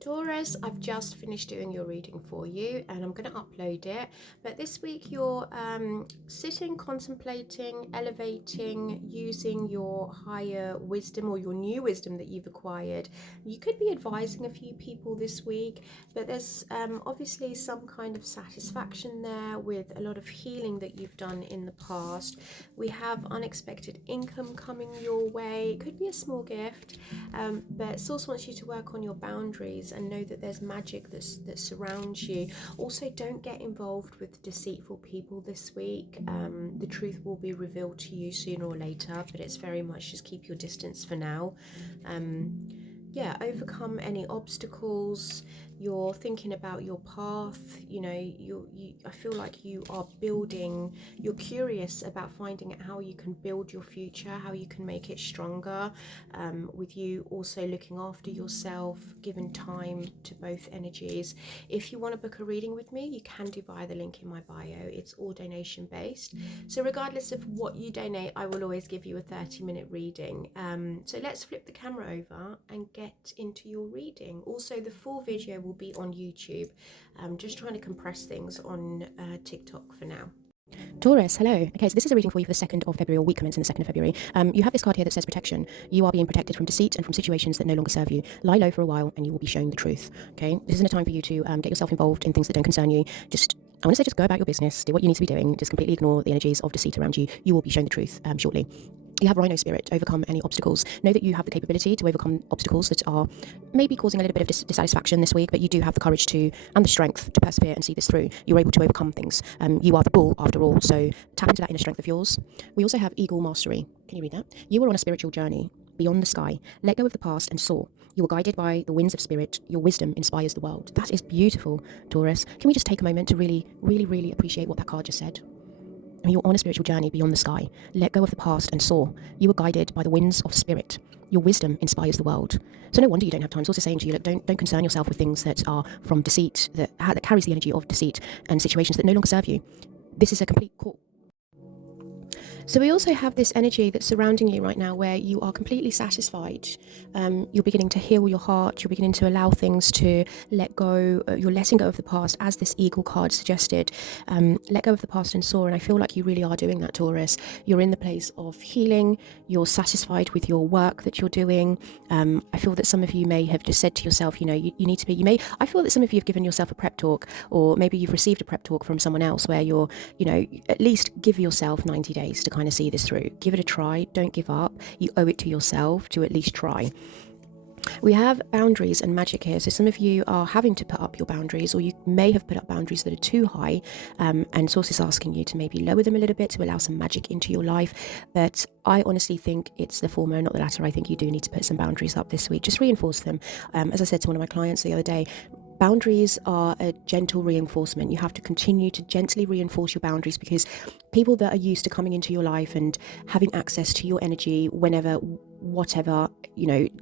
Taurus, I've just finished doing your reading for you and I'm going to upload it. But this week you're sitting, contemplating, elevating, using your higher wisdom or your new wisdom that you've acquired. You could be advising a few people this week, but there's obviously some kind of satisfaction there with a lot of healing that you've done in the past. We have unexpected income coming your way. It could be a small gift, but Source wants you to work on your boundaries and know that there's magic that surrounds you. Also, don't get involved with deceitful people this week. The truth will be revealed to you sooner or later, but it's very much just keep your distance for now. Overcome any obstacles. You're thinking about your path. I feel like you are building. You're curious about finding out how you can build your future, how you can make it stronger. With you also looking after yourself, giving time to both energies. If you want to book a reading with me, you can do via the link in my bio. It's all donation based. So regardless of what you donate, I will always give you a 30-minute reading. So let's flip the camera over and get into your reading. Also, the full video will be on YouTube. I'm just trying to compress things on TikTok for now. Taurus, hello. Okay, so this is a reading for you for the 2nd of February, or week commencing the 2nd of February. You have this card here that says protection. You are being protected from deceit and from situations that no longer serve you. Lie low for a while and you will be shown the truth. Okay, this isn't a time for you to get yourself involved in things that don't concern you. I want to say just go about your business, do what you need to be doing, just completely ignore the energies of deceit around you. You will be shown the truth shortly. You have Rhino Spirit, overcome any obstacles. Know that you have the capability to overcome obstacles that are maybe causing a little bit of dissatisfaction this week, but you do have the courage to and the strength to persevere and see this through. You're able to overcome things. You are the bull after all, so tap into that inner strength of yours. We also have Eagle Mastery. Can you read that? You are on a spiritual journey beyond the sky. Let go of the past and soar. You are guided by the winds of spirit. Your wisdom inspires the world. That is beautiful, Taurus. Can we just take a moment to really, really, really appreciate what that card just said? You're on a spiritual journey beyond the sky. Let go of the past and soar. You are guided by the winds of spirit. Your wisdom inspires the world. So no wonder you don't have time. It's also saying to you, look, don't concern yourself with things that are from deceit, that carries the energy of deceit and situations that no longer serve you. This is a complete call. So we also have this energy that's surrounding you right now where you are completely satisfied. You're beginning to heal your heart. You're beginning to allow things to let go. You're letting go of the past, as this eagle card suggested. Let go of the past and soar. And I feel like you really are doing that, Taurus. You're in the place of healing. You're satisfied with your work that you're doing. I feel that some of you may have just said to yourself, you need to be, I feel that some of you have given yourself a prep talk, or maybe you've received a prep talk from someone else where you're, at least give yourself 90 days to kind of see this through. Give it a try. Don't give up. You owe it to yourself to at least try. We have boundaries and magic here. So some of you are having to put up your boundaries, or you may have put up boundaries that are too high, and Source is asking you to maybe lower them a little bit to allow some magic into your life. But I honestly think it's the former, not the latter. I think you do need to put some boundaries up this week. Just reinforce them. As I said to one of my clients the other day, boundaries are a gentle reinforcement. You have to continue to gently reinforce your boundaries, because people that are used to coming into your life and having access to your energy whenever, whatever,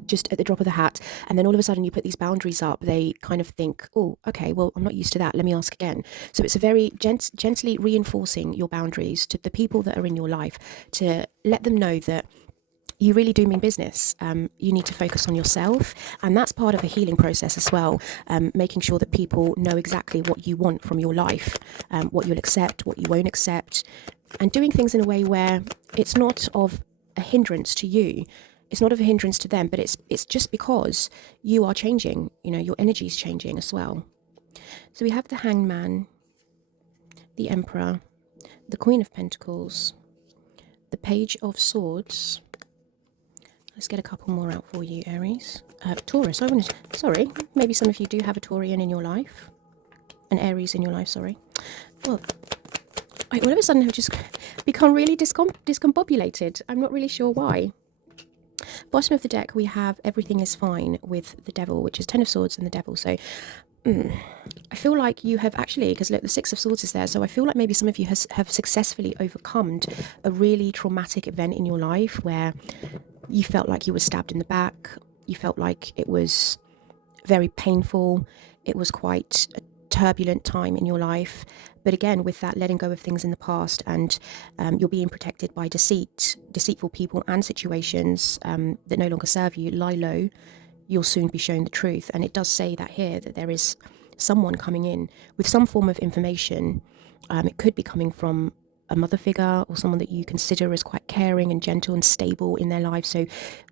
just at the drop of the hat, and then all of a sudden you put these boundaries up, they kind of think, oh, okay, well, I'm not used to that. Let me ask again. So it's a very gently reinforcing your boundaries to the people that are in your life, to let them know that you really do mean business. You need to focus on yourself, and that's part of a healing process as well, making sure that people know exactly what you want from your life, what you'll accept, what you won't accept, and doing things in a way where it's not of a hindrance to you. It's not of a hindrance to them, but it's just because you are changing. Your energy is changing as well. So we have the Hangman, the Emperor, the Queen of Pentacles, the Page of Swords. Let's get a couple more out for you, Aries. Taurus, sorry, maybe some of you do have a Taurian in your life. An Aries in your life, sorry. Well, all of a sudden have just become really discombobulated. I'm not really sure why. Bottom of the deck, we have Everything is Fine with the Devil, which is 10 of Swords and the Devil. So I feel like you have actually, because look, the 6 of Swords is there, so I feel like maybe some of you have successfully overcome a really traumatic event in your life where you felt like you were stabbed in the back. You felt like it was very painful. It was quite a turbulent time in your life. But again, with that letting go of things in the past, and you're being protected by deceitful people and situations that no longer serve you. Lie low. you'll soon be shown the truth. And it does say that here, that there is someone coming in with some form of information. It could be coming from a mother figure or someone that you consider as quite caring and gentle and stable in their life. So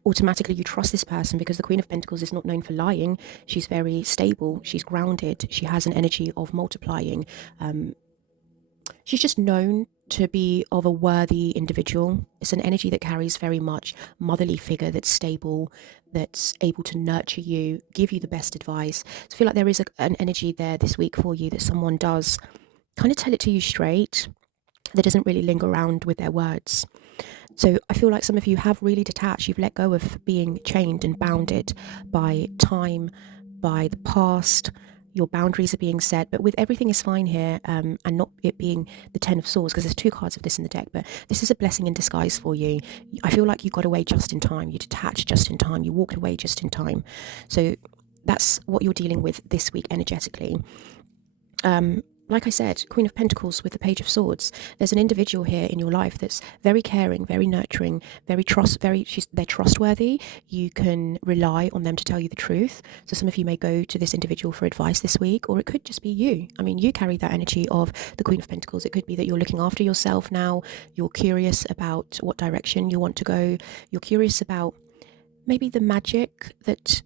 automatically you trust this person, because the Queen of Pentacles is not known for lying. She's very stable. She's grounded. She has an energy of multiplying. She's just known to be of a worthy individual. It's an energy that carries very much motherly figure that's stable, that's able to nurture you, give you the best advice. So I feel like there is an energy there this week for you that someone does kind of tell it to you straight, that doesn't really linger around with their words. So I feel like some of you have really detached. You've let go of being chained and bounded by time, by the past. Your boundaries are being set, but with everything is fine here, and not it being the 10 of Swords, because there's 2 cards of this in the deck, but this is a blessing in disguise for you. I feel like you got away just in time. You detached just in time. You walked away just in time. So that's what you're dealing with this week energetically. Like I said, Queen of Pentacles with the Page of Swords, there's an individual here in your life that's very caring, very nurturing, they're trustworthy. You can rely on them to tell you the truth. So some of you may go to this individual for advice this week, or it could just be you. I mean, you carry that energy of the Queen of Pentacles. It could be that you're looking after yourself now. You're curious about what direction you want to go. You're curious about maybe the magic that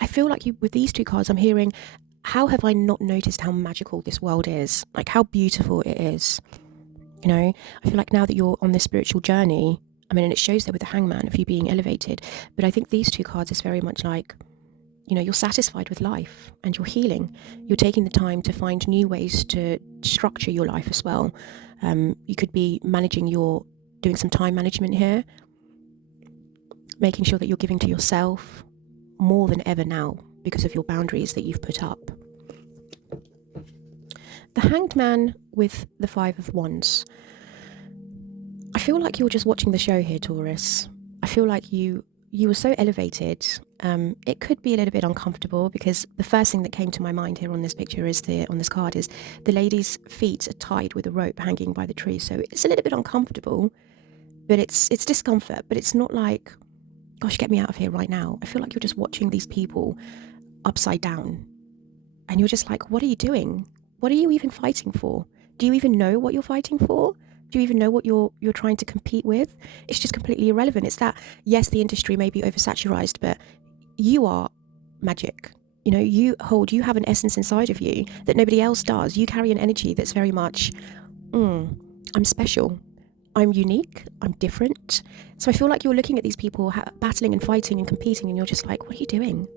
I feel like you, with these 2 cards, I'm hearing, how have I not noticed how magical this world is? Like how beautiful it is. You know, I feel like now that you're on this spiritual journey, I mean, and it shows there with the Hangman of you being elevated, but I think these 2 cards is very much like, you know, you're satisfied with life and you're healing. You're taking the time to find new ways to structure your life as well. You could be doing some time management here, making sure that you're giving to yourself more than ever now, because of your boundaries that you've put up. The Hanged Man with the 5 of Wands. I feel like you're just watching the show here, Taurus. I feel like you were so elevated. It could be a little bit uncomfortable, because the first thing that came to my mind here on this picture on this card is the lady's feet are tied with a rope hanging by the tree. So it's a little bit uncomfortable, but it's discomfort, but it's not like, gosh, get me out of here right now. I feel like you're just watching these people upside down, and you're just like, what are you doing? What are you even fighting for? Do you even know what you're fighting for? Do you even know what you're trying to compete with? It's just completely irrelevant. It's that, yes, the industry may be oversaturated, but you are magic. You know, you have an essence inside of you that nobody else does. You carry an energy that's very much, I'm special, I'm unique, I'm different. So I feel like you're looking at these people battling and fighting and competing, and you're just like, what are you doing?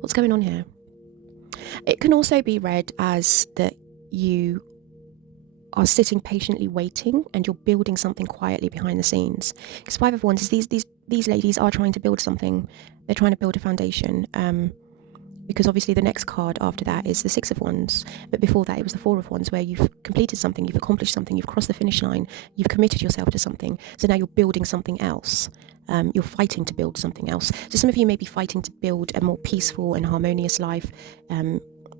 What's going on here? It can also be read as that you are sitting patiently waiting, and you're building something quietly behind the scenes. Because 5 of Wands is these ladies are trying to build something. They're trying to build a foundation. Because obviously the next card after that is the 6 of Wands. But before that, it was the 4 of Wands, where you've completed something, you've accomplished something, you've crossed the finish line, you've committed yourself to something. So now you're building something else. You're fighting to build something else. So some of you may be fighting to build a more peaceful and harmonious life.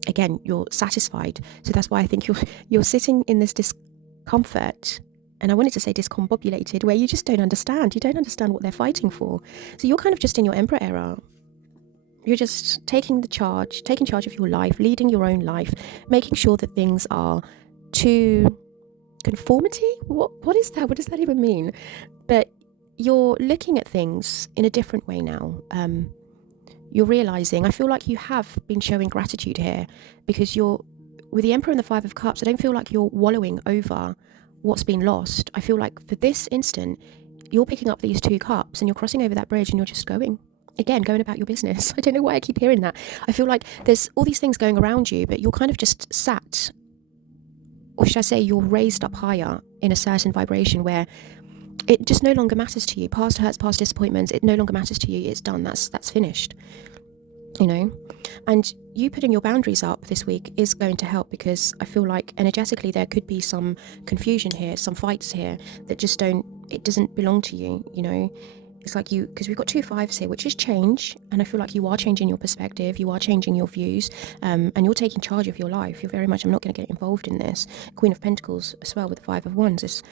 Again, you're satisfied. So that's why I think you're sitting in this discomfort. And I wanted to say discombobulated, where you just don't understand. You don't understand what they're fighting for. So you're kind of just in your Emperor era. You're just taking charge of your life, leading your own life, making sure that things are to conformity. What is that? What does that even mean? But you're looking at things in a different way now. You're realizing, I feel like you have been showing gratitude here, because you're with the Emperor and the 5 of Cups. I don't feel like you're wallowing over what's been lost. I feel like for this instant, you're picking up these 2 cups and you're crossing over that bridge, and you're just going about your business. I don't know why I keep hearing that. I feel like there's all these things going around you, but you're kind of just sat, or should I say you're raised up higher in a certain vibration where it just no longer matters to you. Past hurts, past disappointments, it no longer matters to you. It's done. That's finished. You know? And you putting your boundaries up this week is going to help, because I feel like energetically there could be some confusion here, some fights here that just it doesn't belong to you, you know? It's like because we've got 2 5s here, which is change, and I feel like you are changing your perspective, you are changing your views, and you're taking charge of your life. You're very much, I'm not going to get involved in this. Queen of Pentacles as well with the 5 of Wands is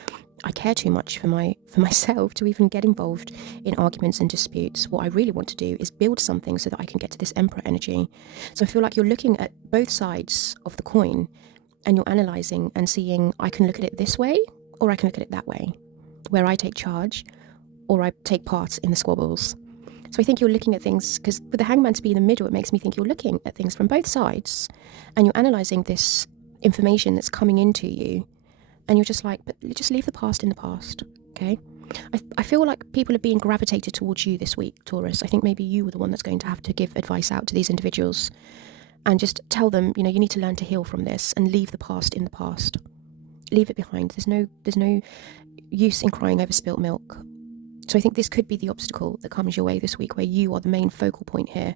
I care too much for myself to even get involved in arguments and disputes. What I really want to do is build something so that I can get to this Emperor energy. So I feel like you're looking at both sides of the coin and you're analysing and seeing, I can look at it this way or I can look at it that way, where I take charge or I take part in the squabbles. So I think you're looking at things, because with the Hangman to be in the middle, it makes me think you're looking at things from both sides and you're analysing this information that's coming into you. And you're just like, but just leave the past in the past, okay? I feel like people are being gravitated towards you this week, Taurus. I think maybe you were the one that's going to have to give advice out to these individuals and just tell them, you need to learn to heal from this and leave the past in the past. Leave it behind. There's no use in crying over spilt milk. So I think this could be the obstacle that comes your way this week, where you are the main focal point here.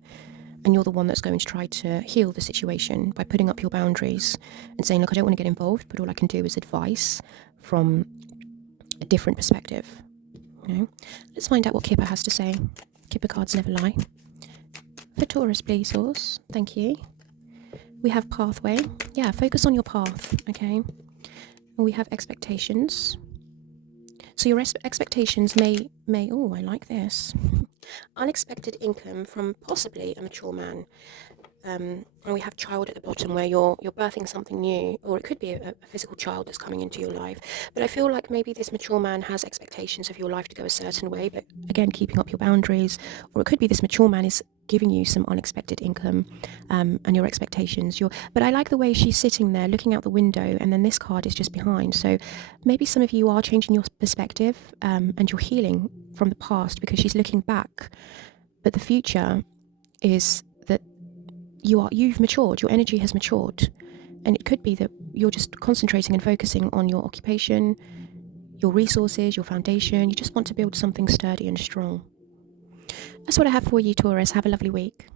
And you're the one that's going to try to heal the situation by putting up your boundaries and saying, look, I don't want to get involved, but all I can do is advice from a different perspective. Let's find out what Kipper has to say. Kipper cards never lie. For Taurus, please, Source. Thank you. We have pathway. Yeah, focus on your path, okay? And we have expectations. So your expectations may, oh, I like this. Unexpected income from possibly a mature man. And we have child at the bottom, where you're birthing something new, or it could be a physical child that's coming into your life. But I feel like maybe this mature man has expectations of your life to go a certain way, but again, keeping up your boundaries. Or it could be this mature man is giving you some unexpected income, and your expectations. But I like the way she's sitting there looking out the window, and then this card is just behind. So maybe some of you are changing your perspective, and you're healing from the past because she's looking back. But the future is that you've matured, your energy has matured. And it could be that you're just concentrating and focusing on your occupation, your resources, your foundation. You just want to build something sturdy and strong. That's what I have for you, Taurus. Have a lovely week.